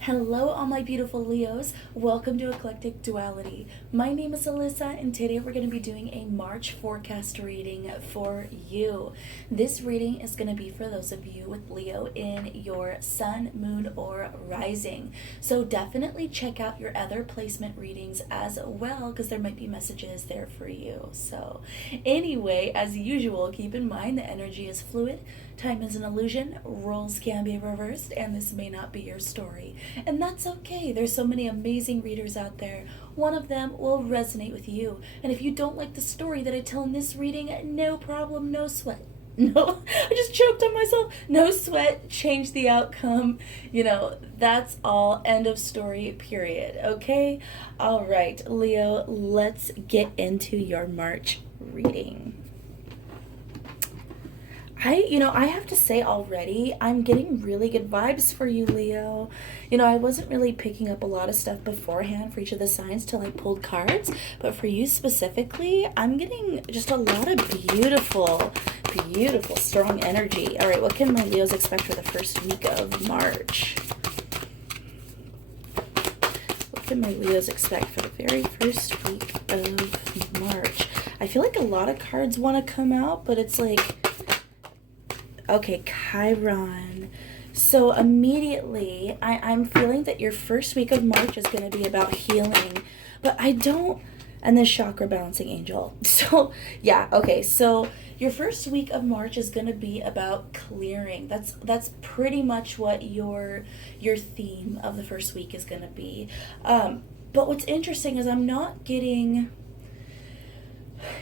Hello, all my beautiful Leos. Welcome to Eclectic Duality. My name is Alyssa, and today we're going to be doing a March forecast reading for you. This reading is going to be for those of you with Leo in your sun, moon, or rising. So definitely check out your other placement readings as well, because there might be messages there for you. So anyway, as usual, keep in mind the energy is fluid. Time is an illusion, roles can be reversed, and this may not be your story. And that's okay. There's so many amazing readers out there. One of them will resonate with you. And if you don't like the story that I tell in this reading, no problem, no sweat. No, I just choked on myself. No sweat, change the outcome. That's all. End of story, period. Okay? All right, Leo, let's get into your March reading. I have to say already, I'm getting really good vibes for you, Leo. I wasn't really picking up a lot of stuff beforehand for each of the signs till I pulled cards, but for you specifically, I'm getting just a lot of beautiful, beautiful, strong energy. All right, what can my Leos expect for the first week of March? What can my Leos expect for the very first week of March? I feel like a lot of cards want to come out, but it's like, okay, Chiron. So immediately, I'm feeling that your first week of March is going to be about healing. But I don't... And this chakra balancing angel. So, yeah, okay. So your first week of March is going to be about clearing. That's pretty much what your theme of the first week is going to be. But what's interesting is I'm not getting...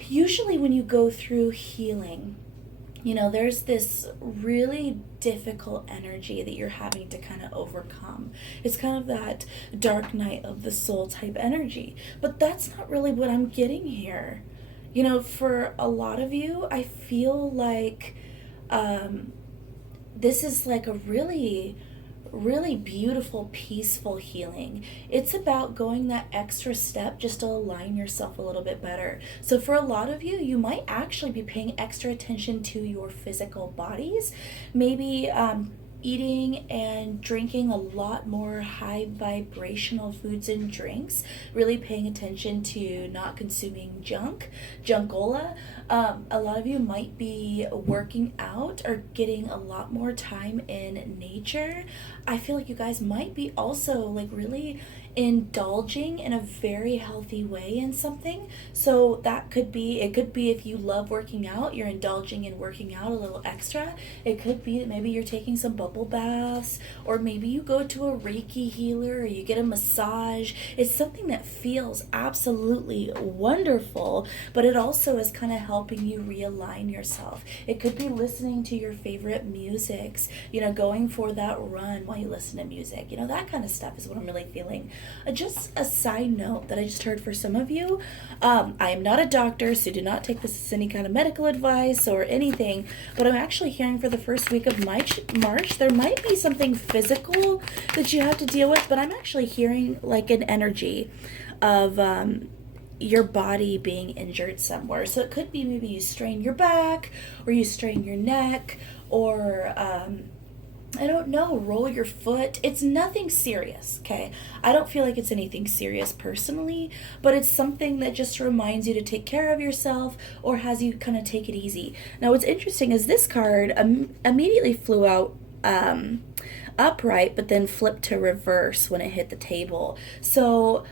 Usually when you go through healing... there's this really difficult energy that you're having to kind of overcome. It's kind of that dark night of the soul type energy. But that's not really what I'm getting here. For a lot of you, I feel like this is like a really beautiful, peaceful healing. It's about going that extra step just to align yourself a little bit better. So for a lot of you, you might actually be paying extra attention to your physical bodies. Maybe eating and drinking a lot more high vibrational foods and drinks, really paying attention to not consuming junkola. A lot of you might be working out or getting a lot more time in nature. I feel like you guys might be also like really indulging in a very healthy way in something. So it could be if you love working out, you're indulging in working out a little extra. It could be that maybe you're taking some bubble baths, or maybe you go to a Reiki healer, or you get a massage. It's something that feels absolutely wonderful, but it also is kind of helping you realign yourself. It could be listening to your favorite musics, going for that run while you listen to music. That kind of stuff is what I'm really feeling. Just a side note that I just heard for some of you, I am not a doctor, so do not take this as any kind of medical advice or anything, but I'm actually hearing for the first week of March, there might be something physical that you have to deal with, but I'm actually hearing like an energy of your body being injured somewhere. So it could be maybe you strain your back, or you strain your neck, or I don't know, roll your foot. It's nothing serious, okay? I don't feel like it's anything serious personally, but it's something that just reminds you to take care of yourself, or has you kind of take it easy. Now, what's interesting is this card immediately flew out upright, but then flipped to reverse when it hit the table. So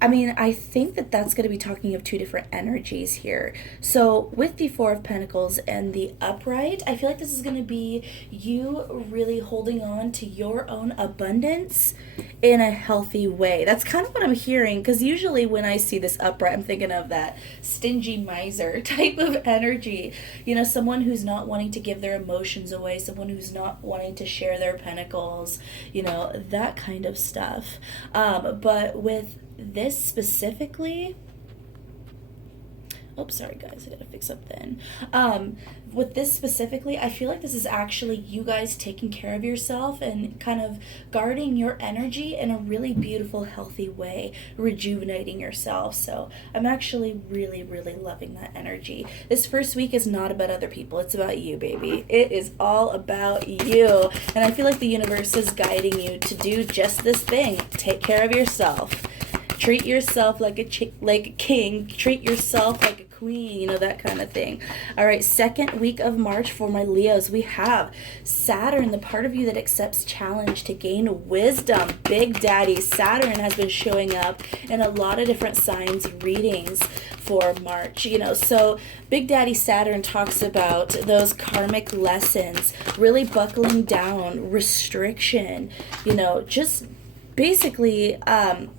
I think that that's going to be talking of two different energies here. So with the Four of Pentacles and the upright, I feel like this is going to be you really holding on to your own abundance in a healthy way. That's kind of what I'm hearing, because usually when I see this upright, I'm thinking of that stingy miser type of energy. Someone who's not wanting to give their emotions away, someone who's not wanting to share their pentacles, that kind of stuff. But with this specifically, Oops, sorry guys, I gotta fix up then. With this specifically, I feel like this is actually you guys taking care of yourself and kind of guarding your energy in a really beautiful, healthy way, rejuvenating yourself. So I'm actually really, really loving that energy. This first week is not about other people. It's about you, baby. It is all about you. And I feel like the universe is guiding you to do just this thing. Take care of yourself. Treat yourself like a king. Treat yourself like a queen, you know, that kind of thing. All right, second week of March for my Leos, we have Saturn, the part of you that accepts challenge to gain wisdom. Big Daddy Saturn has been showing up in a lot of different signs readings for March, you know. So Big Daddy Saturn talks about those karmic lessons, really buckling down, restriction, you know, just basically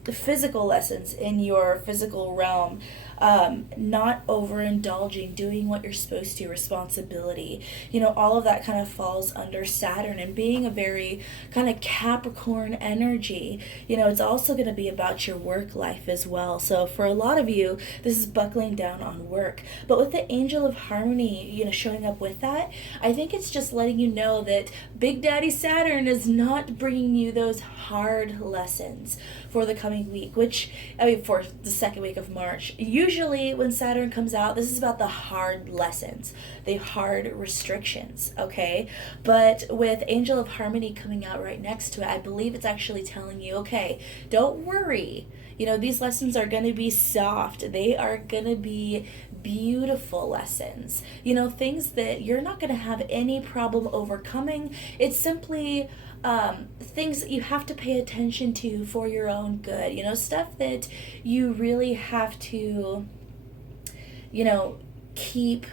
physical lessons in your physical realm, not overindulging, doing what you're supposed to, responsibility, you know, all of that kind of falls under Saturn, and being a very kind of Capricorn energy, you know, it's also going to be about your work life as well. So for a lot of you, this is buckling down on work, but with the Angel of Harmony, you know, showing up with that, I think it's just letting you know that Big Daddy Saturn is not bringing you those hard lessons for the coming week, which, I mean, for the second week of March. Usually when Saturn comes out, this is about the hard lessons, the hard restrictions, okay? But with Angel of Harmony coming out right next to it, I believe it's actually telling you, okay, don't worry. You know, these lessons are going to be soft. They are going to be beautiful lessons. You know, things that you're not going to have any problem overcoming. It's simply things that you have to pay attention to for your own good. You know, stuff that you really have to, you know, keep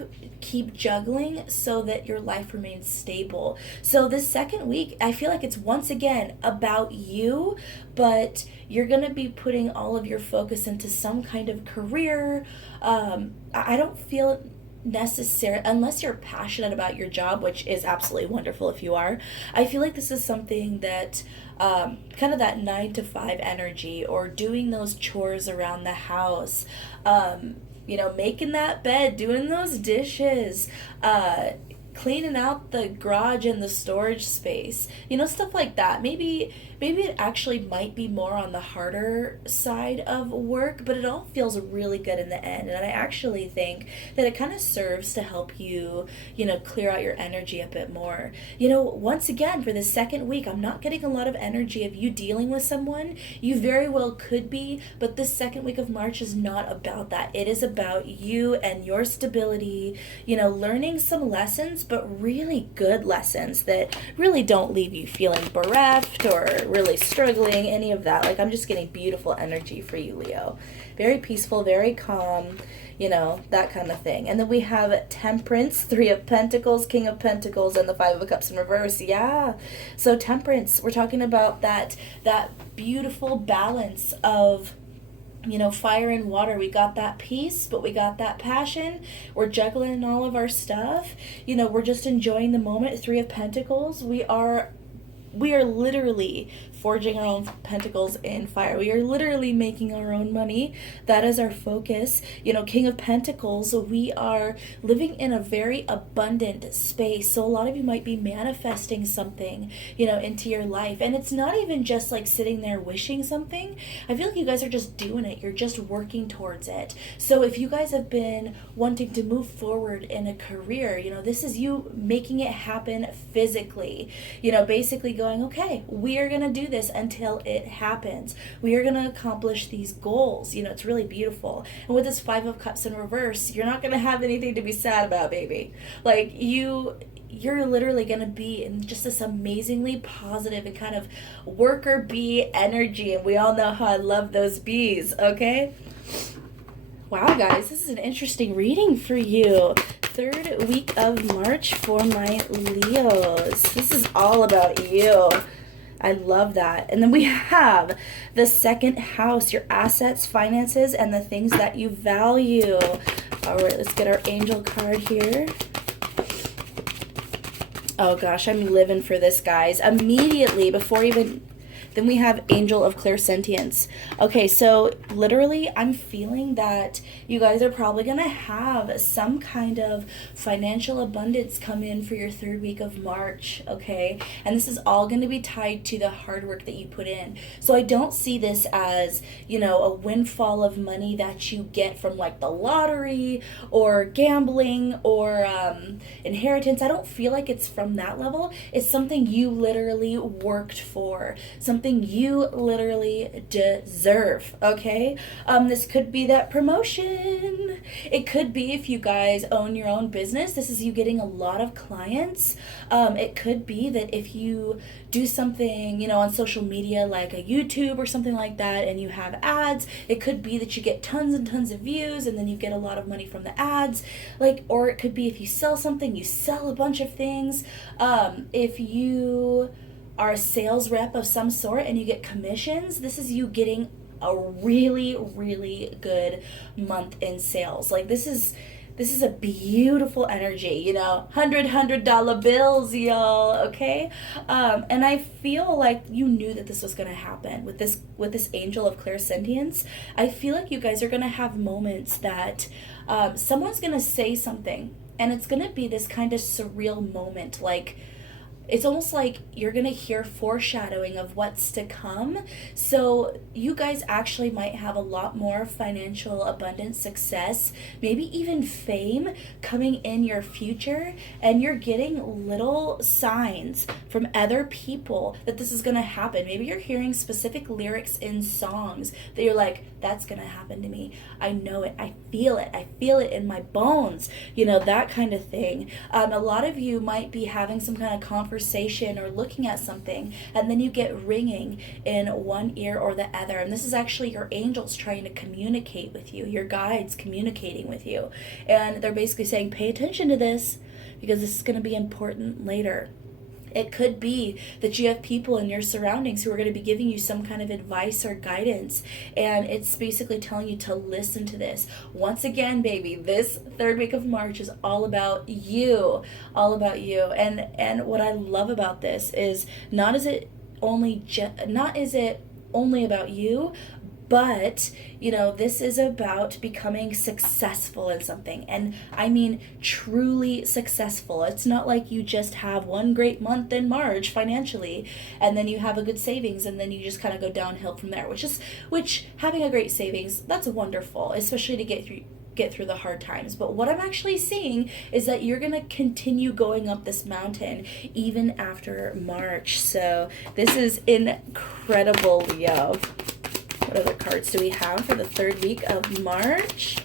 juggling so that your life remains stable. So this second week, I feel like it's once again about you, but you're going to be putting all of your focus into some kind of career. I don't feel necessary, unless you're passionate about your job, which is absolutely wonderful if you are. I feel like this is something that kind of that 9 to 5 energy, or doing those chores around the house, you know, making that bed, doing those dishes, cleaning out the garage and the storage space, you know, stuff like that. Maybe it actually might be more on the harder side of work, but it all feels really good in the end. And I actually think that it kind of serves to help you, you know, clear out your energy a bit more. You know, once again, for the second week, I'm not getting a lot of energy of you dealing with someone. You very well could be, but this second week of March is not about that. It is about you and your stability, you know, learning some lessons, but really good lessons that really don't leave you feeling bereft or really struggling, any of that. Like, I'm just getting beautiful energy for you, Leo. Very peaceful, very calm, you know, that kind of thing. And then we have Temperance, 3 of Pentacles, King of Pentacles, and the 5 of Cups in reverse. Yeah. So Temperance, we're talking about that beautiful balance of, you know, fire and water. We got that peace, but we got that passion. We're juggling all of our stuff. You know, we're just enjoying the moment. 3 of Pentacles. We are literally forging our own pentacles in fire. We are literally making our own money. That is our focus. You know, King of Pentacles, we are living in a very abundant space. So a lot of you might be manifesting something, you know, into your life. And it's not even just like sitting there wishing something. I feel like you guys are just doing it. You're just working towards it. So if you guys have been wanting to move forward in a career, you know, this is you making it happen physically. You know, basically going, okay, we are going to do this until it happens. We are going to accomplish these goals. You know, it's really beautiful. And with this 5 of Cups in reverse, you're not going to have anything to be sad about, baby. Like, you're literally going to be in just this amazingly positive and kind of worker bee energy. And we all know how I love those bees, okay? Wow, guys, this is an interesting reading for you. Third week of March for my Leos. This is all about you. I love that. And then we have the second house, your assets, finances, and the things that you value. All right, let's get our angel card here. Oh gosh, I'm living for this, guys. Immediately, before even Then we have Angel of Clairsentience. Okay, so literally I'm feeling that you guys are probably going to have some kind of financial abundance come in for your third week of March, okay? And this is all going to be tied to the hard work that you put in. So I don't see this as, you know, a windfall of money that you get from like the lottery or gambling or inheritance. I don't feel like it's from that level. It's something you literally worked for, something you literally deserve, okay? This could be that promotion. It could be if you guys own your own business, this is you getting a lot of clients. It could be that if you do something, you know, on social media like a YouTube or something like that and you have ads, it could be that you get tons and tons of views and then you get a lot of money from the ads. Like, or it could be if you sell something, you sell a bunch of things. If you are a sales rep of some sort and you get commissions, this is you getting a really, really good month in sales. Like, this is a beautiful energy, you know, $100 bills, y'all, okay? And I feel like you knew that this was going to happen with this Angel of Clairsentience. I feel like you guys are going to have moments that someone's going to say something, and it's going to be this kind of surreal moment, like, it's almost like you're going to hear foreshadowing of what's to come. So you guys actually might have a lot more financial abundance, success, maybe even fame coming in your future. And you're getting little signs from other people that this is going to happen. Maybe you're hearing specific lyrics in songs that you're like, that's going to happen to me. I know it. I feel it. I feel it in my bones. You know, that kind of thing. A lot of you might be having some kind of conversation or looking at something, and then you get ringing in one ear or the other. And this is actually your angels trying to communicate with you, your guides communicating with you. And they're basically saying, pay attention to this because this is going to be important later. It could be that you have people in your surroundings who are going to be giving you some kind of advice or guidance, and it's basically telling you to listen to this. Once again, baby, this third week of March is all about you, all about you. And what I love about this is not is it only about you, but, you know, this is about becoming successful in something. And I mean truly successful. It's not like you just have one great month in March financially and then you have a good savings and then you just kind of go downhill from there, which having a great savings, that's wonderful, especially to get through the hard times. But what I'm actually seeing is that you're going to continue going up this mountain even after March. So this is incredible, Leo. What other cards do we have for the third week of March?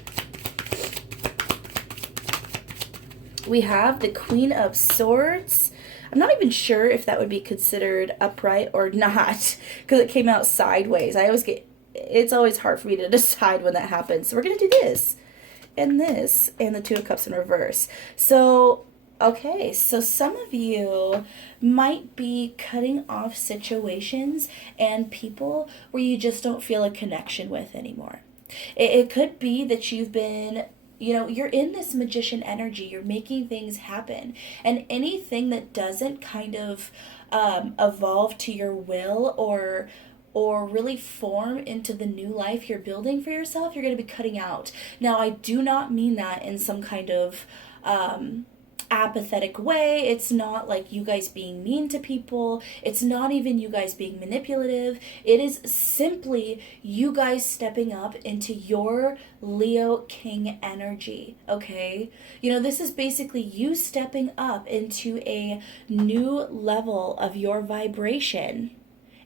We have the Queen of Swords. I'm not even sure if that would be considered upright or not because it came out sideways. It's always hard for me to decide when that happens. So we're going to do this and the Two of Cups in reverse. So okay, so some of you might be cutting off situations and people where you just don't feel a connection with anymore. It could be that you've been, you know, you're in this magician energy, you're making things happen, and anything that doesn't kind of evolve to your will or really form into the new life you're building for yourself, you're going to be cutting out. Now, I do not mean that in some kind of apathetic way. It's not like you guys being mean to people. It's not even you guys being manipulative. It is simply you guys stepping up into your Leo King energy, okay? You know, this is basically you stepping up into a new level of your vibration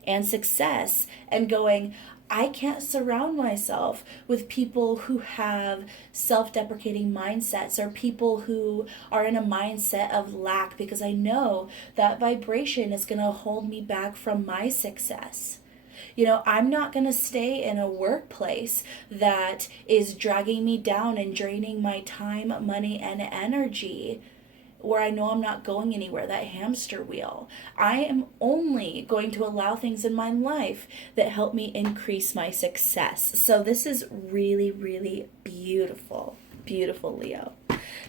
and success and going, I can't surround myself with people who have self-deprecating mindsets or people who are in a mindset of lack, because I know that vibration is going to hold me back from my success. You know, I'm not going to stay in a workplace that is dragging me down and draining my time, money, and energy, where I know I'm not going anywhere, that hamster wheel. I am only going to allow things in my life that help me increase my success. So this is really, really beautiful, beautiful, Leo.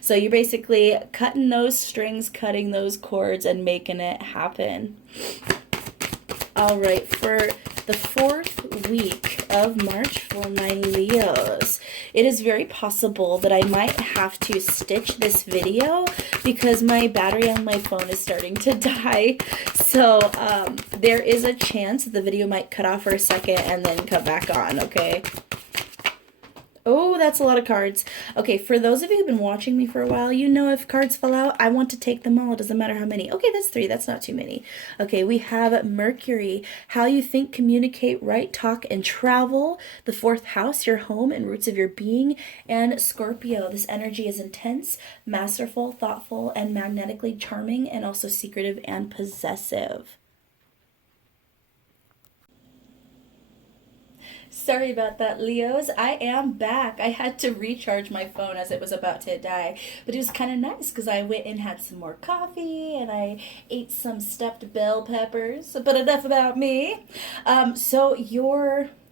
So you're basically cutting those strings, cutting those cords, and making it happen. All right, for the 4th week of March for my Leos, it is very possible that I might have to stitch this video because my battery on my phone is starting to die. So there is a chance that the video might cut off for a second and then come back on, okay? Oh, that's a lot of cards. Okay, for those of you who've been watching me for a while, you know if cards fall out, I want to take them all. It doesn't matter how many. Okay, that's 3. That's not too many. Okay, we have Mercury, how you think, communicate, write, talk, and travel. The 4th house, your home and roots of your being. And Scorpio, this energy is intense, masterful, thoughtful, and magnetically charming, and also secretive and possessive. Sorry about that, Leos. I am back. I had to recharge my phone as it was about to die. But it was kind of nice because I went and had some more coffee and I ate some stuffed bell peppers. But enough about me. So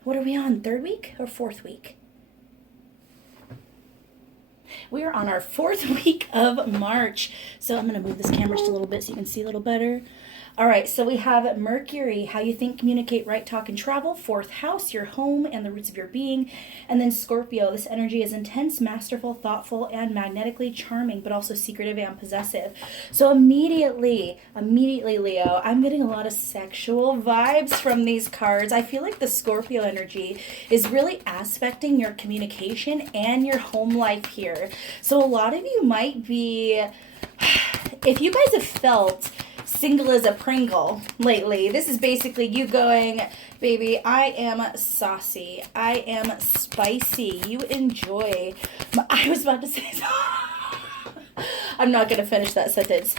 what are we on, 3rd week or 4th week? We are on our 4th week of March. So I'm going to move this camera just a little bit so you can see a little better. All right, so we have Mercury, how you think, communicate, write, talk, and travel. 4th house, your home and the roots of your being. And then Scorpio, this energy is intense, masterful, thoughtful, and magnetically charming, but also secretive and possessive. So immediately, Leo, I'm getting a lot of sexual vibes from these cards. I feel like the Scorpio energy is really aspecting your communication and your home life here. So a lot of you might be, if you guys have felt single as a Pringle lately, this is basically you going, baby, I am saucy, I am spicy, you enjoy. I was about to say I'm not going to finish that sentence.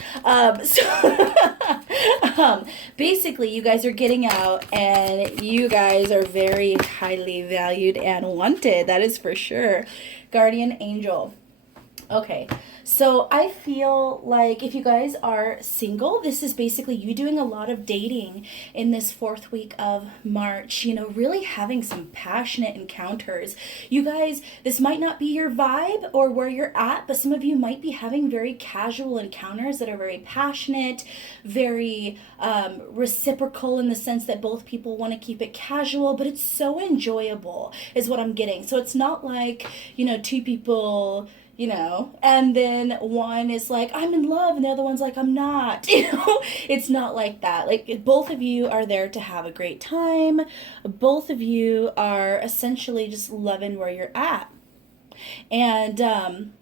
Basically, you guys are getting out and you guys are very highly valued and wanted. That is for sure. Guardian angel. Okay, so I feel like if you guys are single, this is basically you doing a lot of dating in this 4th week of March, really having some passionate encounters. You guys, this might not be your vibe or where you're at, but some of you might be having very casual encounters that are very passionate, very reciprocal in the sense that both people want to keep it casual, but it's so enjoyable is what I'm getting. So it's not like, 2 people, and then one is like, I'm in love, and the other one's like, I'm not, it's not like that. Like, both of you are there to have a great time. Both of you are essentially just loving where you're at. And,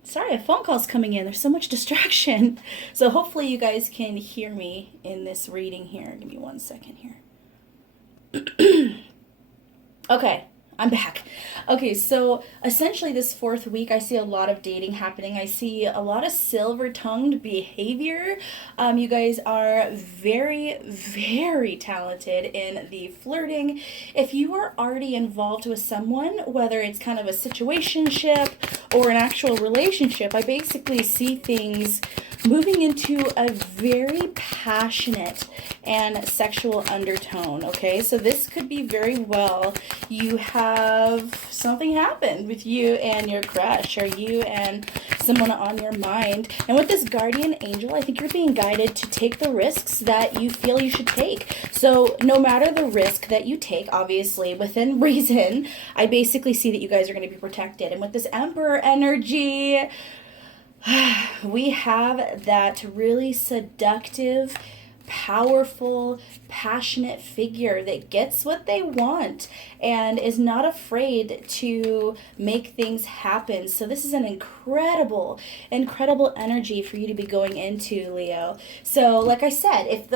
sorry, a phone call's coming in. There's so much distraction. So hopefully you guys can hear me in this reading here. Give me 1 second here. Okay. I'm back. Okay, so essentially this 4th week, I see a lot of dating happening. I see a lot of silver-tongued behavior. You guys are very, very talented in the flirting. If you are already involved with someone, whether it's kind of a situationship or an actual relationship, I basically see things moving into a very passionate and sexual undertone, okay? So this could be very well you have something happen with you and your crush or you and someone on your mind. And with this guardian angel, I think you're being guided to take the risks that you feel you should take. So no matter the risk that you take, obviously within reason, I basically see that you guys are going to be protected. And with this emperor energy, we have that really seductive, powerful, passionate figure that gets what they want and is not afraid to make things happen. So this is an incredible, incredible energy for you to be going into, Leo. So like I said, if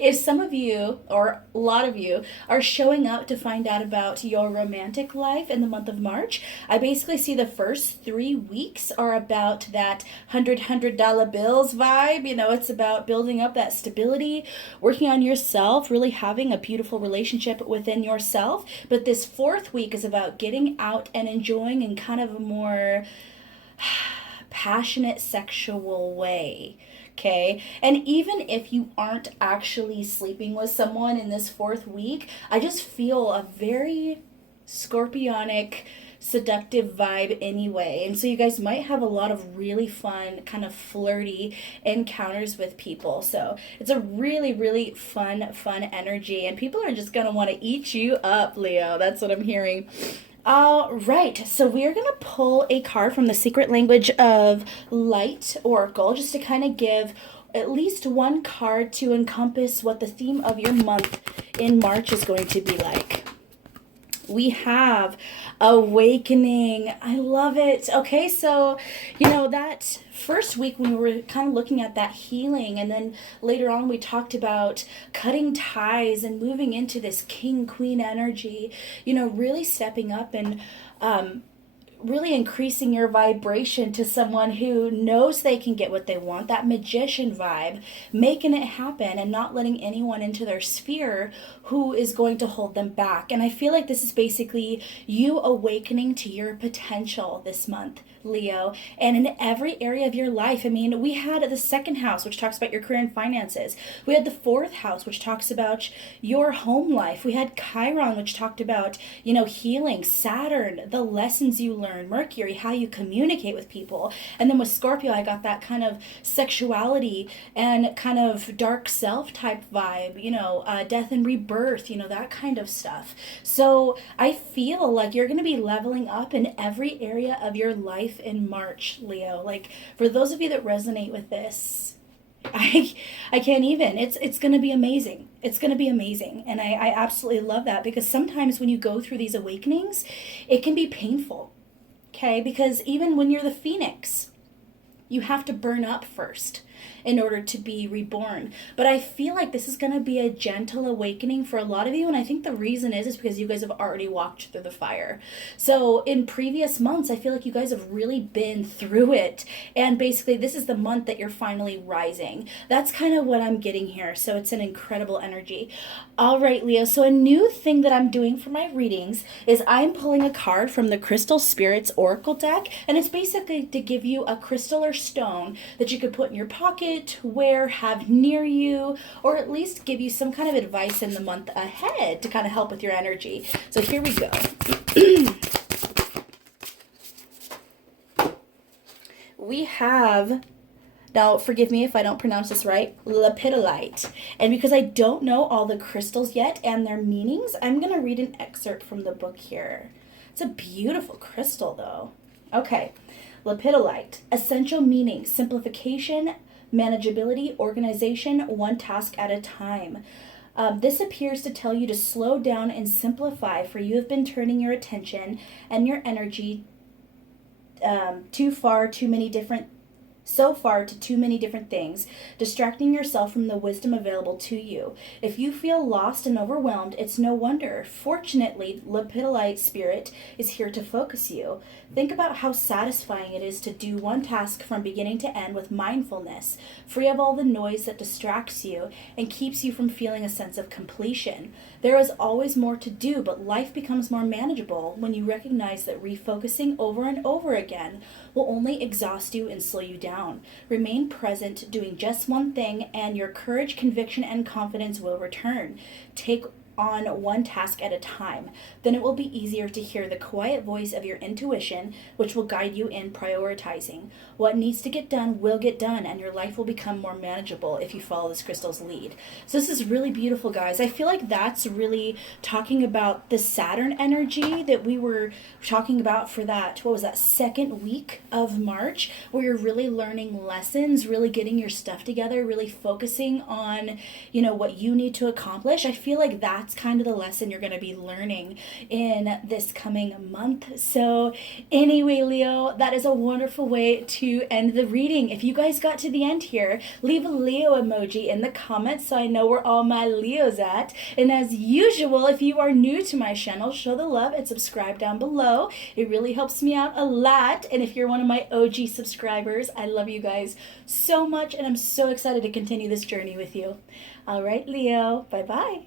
if some of you, or a lot of you, are showing up to find out about your romantic life in the month of March, I basically see the first 3 weeks are about that $100 bills vibe. It's about building up that stability, working on yourself, really having a beautiful relationship within yourself. But this 4th week is about getting out and enjoying in kind of a more passionate sexual way. Okay, and even if you aren't actually sleeping with someone in this 4th week, I just feel a very scorpionic seductive vibe anyway. And so you guys might have a lot of really fun, kind of flirty encounters with people. So it's a really, really fun energy. And people are just going to want to eat you up, Leo. That's what I'm hearing. All right, so we are going to pull a card from the Secret Language of Light Oracle just to kind of give at least one card to encompass what the theme of your month in March is going to be like. We have Awakening. I love it. Okay, so, that first week when we were kind of looking at that healing, and then later on we talked about cutting ties and moving into this king-queen energy, really stepping up and really increasing your vibration to someone who knows they can get what they want, that magician vibe, making it happen and not letting anyone into their sphere who is going to hold them back. And I feel like this is basically you awakening to your potential this month, Leo, and in every area of your life. I mean, we had the second house, which talks about your career and finances. We had the fourth house, which talks about your home life. We had Chiron, which talked about, healing, Saturn, the lessons you learn, Mercury, how you communicate with people. And then with Scorpio, I got that kind of sexuality and kind of dark self type vibe, death and rebirth, that kind of stuff. So I feel like you're going to be leveling up in every area of your life in March, Leo. Like, for those of you that resonate with this, I can't even. It's going to be amazing. It's going to be amazing. And I absolutely love that, because sometimes when you go through these awakenings, it can be painful. Okay? Because even when you're the phoenix, you have to burn up first in order to be reborn. But I feel like this is going to be a gentle awakening for a lot of you, and I think the reason is because you guys have already walked through the fire. So in previous months, I feel like you guys have really been through it, and basically this is the month that you're finally rising. That's kind of what I'm getting here, so it's an incredible energy. All right, Leo, so a new thing that I'm doing for my readings is I'm pulling a card from the Crystal Spirits Oracle deck, and it's basically to give you a crystal or stone that you could put in your pocket, wear, have near you, or at least give you some kind of advice in the month ahead to kind of help with your energy. So here we go. We have, now forgive me if I don't pronounce this right, lapidolite. And because I don't know all the crystals yet and their meanings, I'm going to read an excerpt from the book here. It's a beautiful crystal though. Okay, lapidolite, essential meaning, simplification, manageability, organization, one task at a time. This appears to tell you to slow down and simplify, for you have been turning your attention and your energy so far to too many different things, distracting yourself from the wisdom available to you. If you feel lost and overwhelmed, it's no wonder. Fortunately, Lapidolite Spirit is here to focus you. Think about how satisfying it is to do one task from beginning to end with mindfulness, free of all the noise that distracts you and keeps you from feeling a sense of completion. There is always more to do, but life becomes more manageable when you recognize that refocusing over and over again will only exhaust you and slow you down. Remain present, doing just one thing, and your courage, conviction, and confidence will return. Take on one task at a time. Then it will be easier to hear the quiet voice of your intuition, which will guide you in prioritizing. What needs to get done will get done, and your life will become more manageable if you follow this crystal's lead. So this is really beautiful, guys. I feel like that's really talking about the Saturn energy that we were talking about for that, what was that, second week of March, where you're really learning lessons, really getting your stuff together, really focusing on, what you need to accomplish. I feel like that's kind of the lesson you're going to be learning in this coming month. So anyway, Leo, that is a wonderful way to end the reading. If you guys got to the end here, leave a Leo emoji in the comments so I know where all my Leos at. And as usual, if you are new to my channel, show the love and subscribe down below. It really helps me out a lot. And if you're one of my OG subscribers, I love you guys so much, and I'm so excited to continue this journey with you. All right, Leo, bye-bye.